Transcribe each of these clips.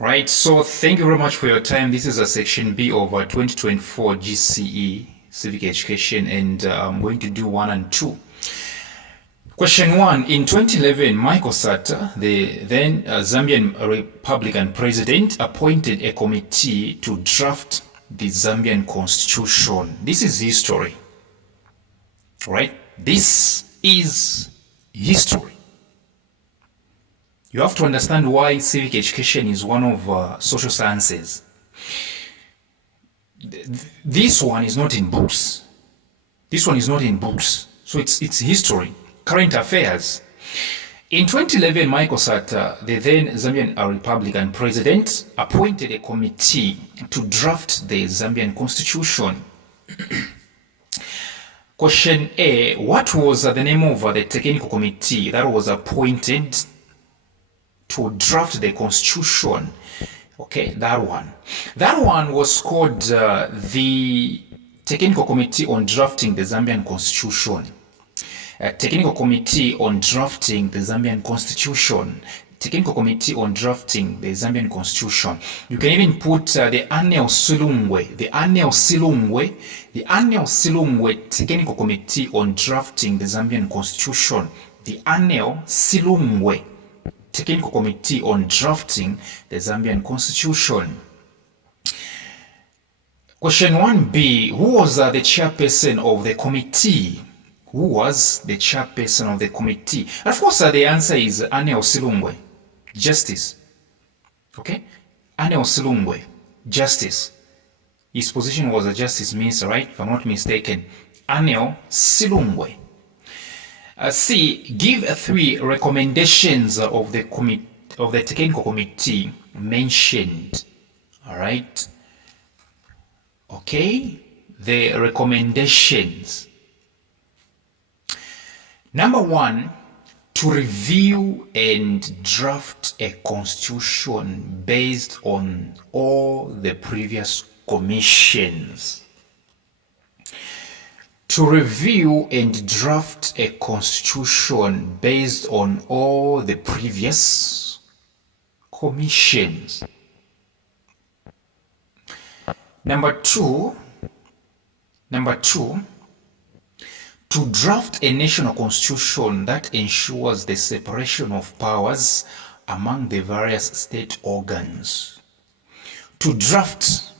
Right, so thank you very much for your time. This is a section B of 2024 GCE Civic Education, and I'm going to do 1 and 2. Question 1. In 2011, Michael Sata, the then Zambian Republican president, appointed a committee to draft the Zambian constitution. This is history. Right? This is history. You have to understand why civic education is one of social sciences. This one is not in books. This one is not in books. So it's history, current affairs. In 2011, Michael Sata, the then Zambian Republican president, appointed a committee to draft the Zambian constitution. Question A, what was the name of the technical committee that was appointed to draft the constitution? Okay, that one was called the Technical Committee on Drafting the Zambian Constitution. Technical Committee on Drafting the Zambian Constitution. Technical Committee on Drafting the Zambian Constitution. You can even put the Anel Silungwe, the Anel Silungwe Technical Committee on Drafting the Zambian Constitution. The Anel Silungwe Technical Committee on Drafting the Zambian Constitution. Question 1B, who was the chairperson of the committee? Who was the chairperson of the committee? And of course, the answer is Anel Silungwe, Justice. Okay? Anel Silungwe, Justice. His position was a Justice Minister, right? If I'm not mistaken. Anel Silungwe. C. Give 3 recommendations of the technical committee mentioned. All right. Okay. The recommendations. Number 1, to review and draft a constitution based on all the previous commissions. To review and draft a constitution based on all the previous commissions. Number 2, to draft a national constitution that ensures the separation of powers among the various state organs. To draft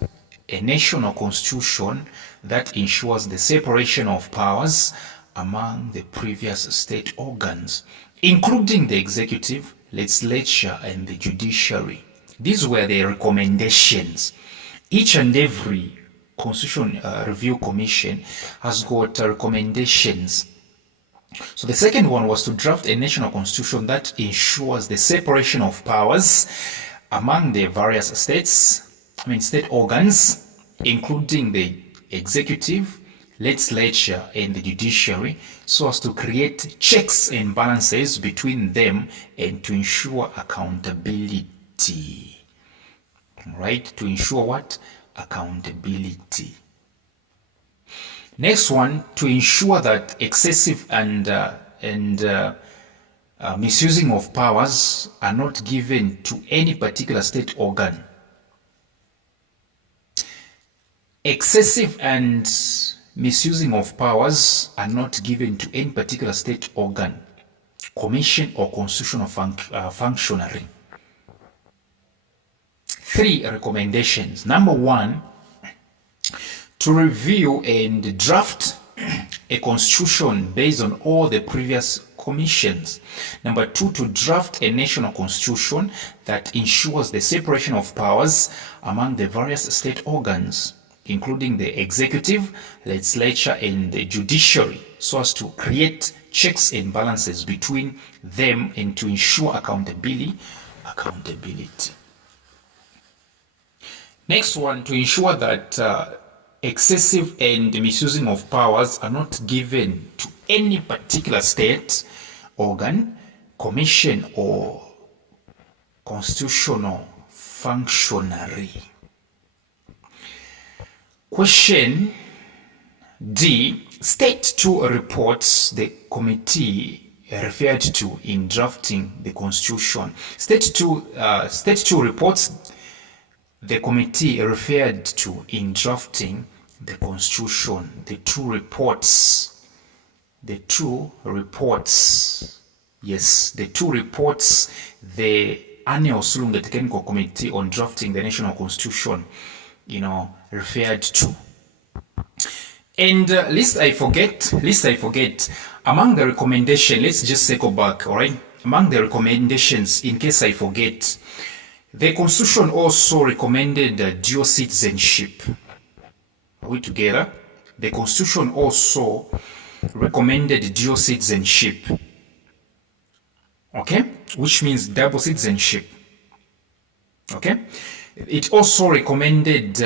a national constitution that ensures the separation of powers among the previous state organs, including the executive, legislature, and the judiciary. These were the recommendations. Each and every Constitution Review Commission has got recommendations. So the second one was to draft a national constitution that ensures the separation of powers among the various state organs, including the executive, legislature, and the judiciary, so as to create checks and balances between them and to ensure accountability. Right? To ensure what? Accountability. Next one, to ensure that excessive and misusing of powers are not given to any particular state organ. Excessive and misusing of powers are not given to any particular state organ, commission, or constitutional functionary. 3 recommendations. Number 1, to review and draft a constitution based on all the previous commissions. Number 2, to draft a national constitution that ensures the separation of powers among the various state organs, including the executive, legislature, and the judiciary, so as to create checks and balances between them and to ensure accountability. Next one, to ensure that excessive and misusing of powers are not given to any particular state organ, commission, or constitutional functionary. Question D. State 2 reports the committee referred to in drafting the constitution. State 2 reports the committee referred to in drafting the constitution. The two reports. Yes, the two reports, the annual Sulunga Technical Committee on drafting the national constitution, referred to. And lest I forget, among the recommendations, let's just circle back, all right? Among the recommendations, in case I forget, the constitution also recommended dual citizenship. Are we together? The constitution also recommended dual citizenship, okay, which means double citizenship, okay. It also recommended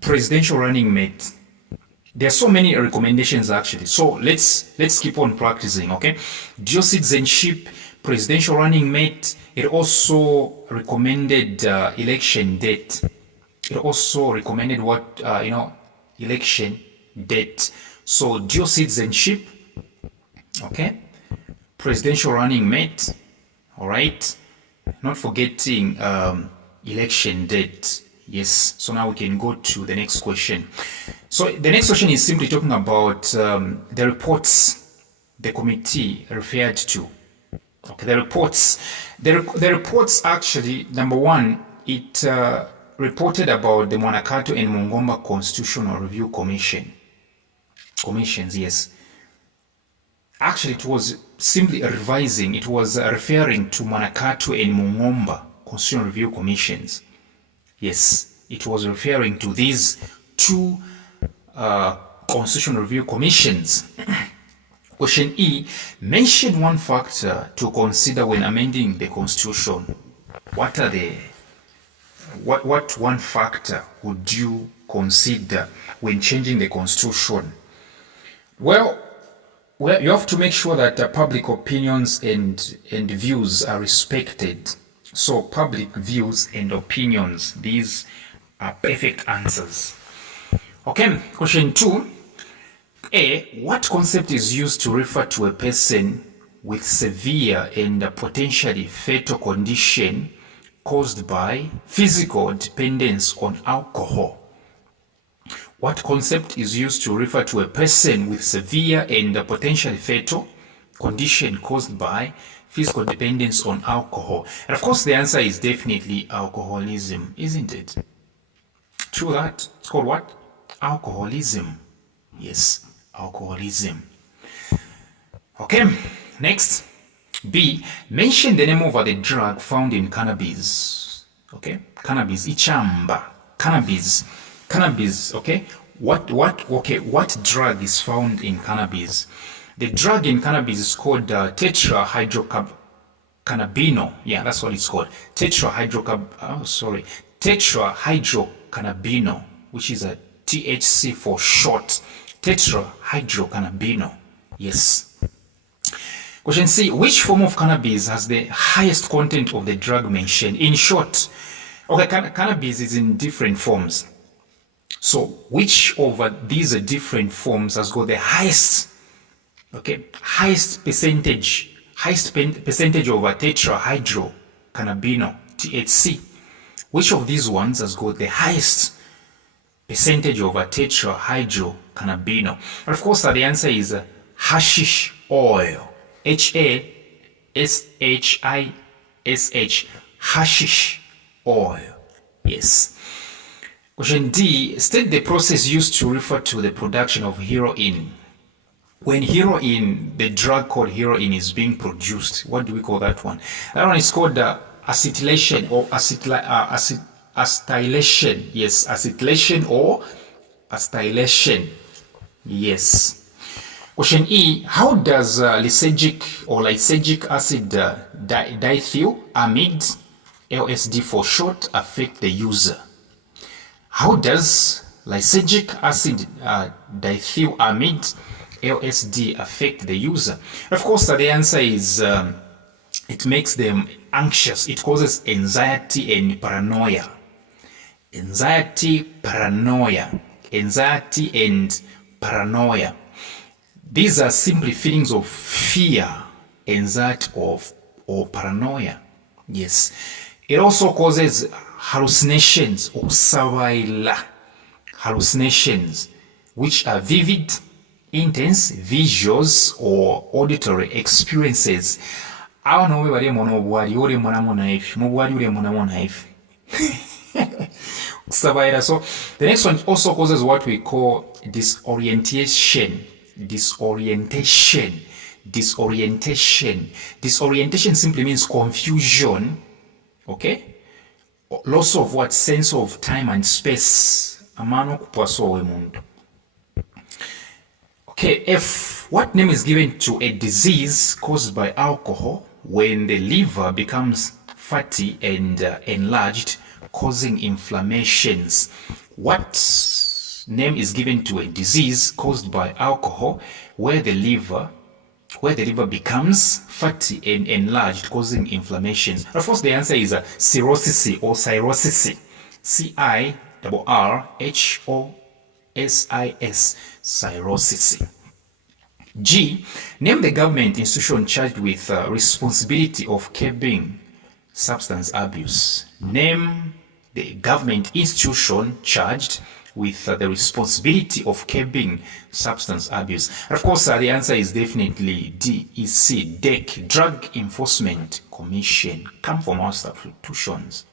presidential running mate. There are so many recommendations actually, so let's keep on practicing, okay. Dual citizenship, presidential running mate. It also recommended election date. It also recommended what election date. So dual citizenship, okay, presidential running mate, all right, not forgetting election date. Yes, so now we can go to the next question. So the next question is simply talking about the reports the committee referred to. Okay, the reports actually, number one, it reported about the Manakato and Mungomba Constitutional Review Commissions, yes. Actually, it was simply revising, it was referring to Manakato and Mungomba Constitutional Review Commissions. Yes, it was referring to these two Constitutional Review Commissions. Question E, mention one factor to consider when amending the Constitution. What one factor would you consider when changing the Constitution? Well, you have to make sure that public opinions and views are respected. So public views and opinions, these are perfect answers. Okay, question 2. A, what concept is used to refer to a person with severe and potentially fatal condition caused by physical dependence on alcohol? What concept is used to refer to a person with severe and potentially fatal condition caused by physical dependence on alcohol? And of course, the answer is definitely alcoholism, isn't it? True that? It's called what? Alcoholism. Yes, alcoholism. Okay, next. B, mention the name of the drug found in cannabis. Okay, cannabis, ichamba, cannabis, okay? What drug is found in cannabis? The drug in cannabis is called tetrahydrocannabinol. Yeah, that's what it's called. Tetrahydrocannabinol, which is a THC for short. Tetrahydrocannabinol. Yes. Question C, which form of cannabis has the highest content of the drug mentioned? In short, okay, cannabis is in different forms. So which of these different forms has got the highest, okay, highest percentage of tetrahydrocannabinol, THC? Which of these ones has got the highest percentage of tetrahydrocannabinol? And of course, the answer is hashish oil. HASHISH, hashish oil. Yes. Question D, state the process used to refer to the production of heroin. When heroin, the drug called heroin, is being produced, what do we call that one? That one is called acetylation or acetylation. Yes, acetylation or acetylation. Yes. Question E, how does lysergic acid diethylamide, LSD for short, affect the user? How does lysergic acid diethylamide, LSD, affect the user? Of course, the answer is it makes them anxious. It causes anxiety and paranoia. Anxiety and paranoia. These are simply feelings of fear, anxiety, or paranoia. Yes. It also causes hallucinations, hallucinations, which are vivid, intense visuals or auditory experiences. Awo no we bali mono obwali ole monamo naife, mu bwali ole monamo naife. So the next one also causes what we call disorientation. Disorientation simply means confusion, okay? Loss of what? Sense of time and space. Okay, F. What name is given to a disease caused by alcohol when the liver becomes fatty and enlarged, causing inflammations? What name is given to a disease caused by alcohol where the liver becomes fatty and enlarged, causing inflammations? Of course, the answer is cirrhosis or cirrhosis. CIRRHOSIS, cirrhosis. G. Name the government institution charged with responsibility of curbing substance abuse. Name the government institution charged with the responsibility of curbing substance abuse. And of course, the answer is definitely DEC, Drug Enforcement Commission. Come from our institutions.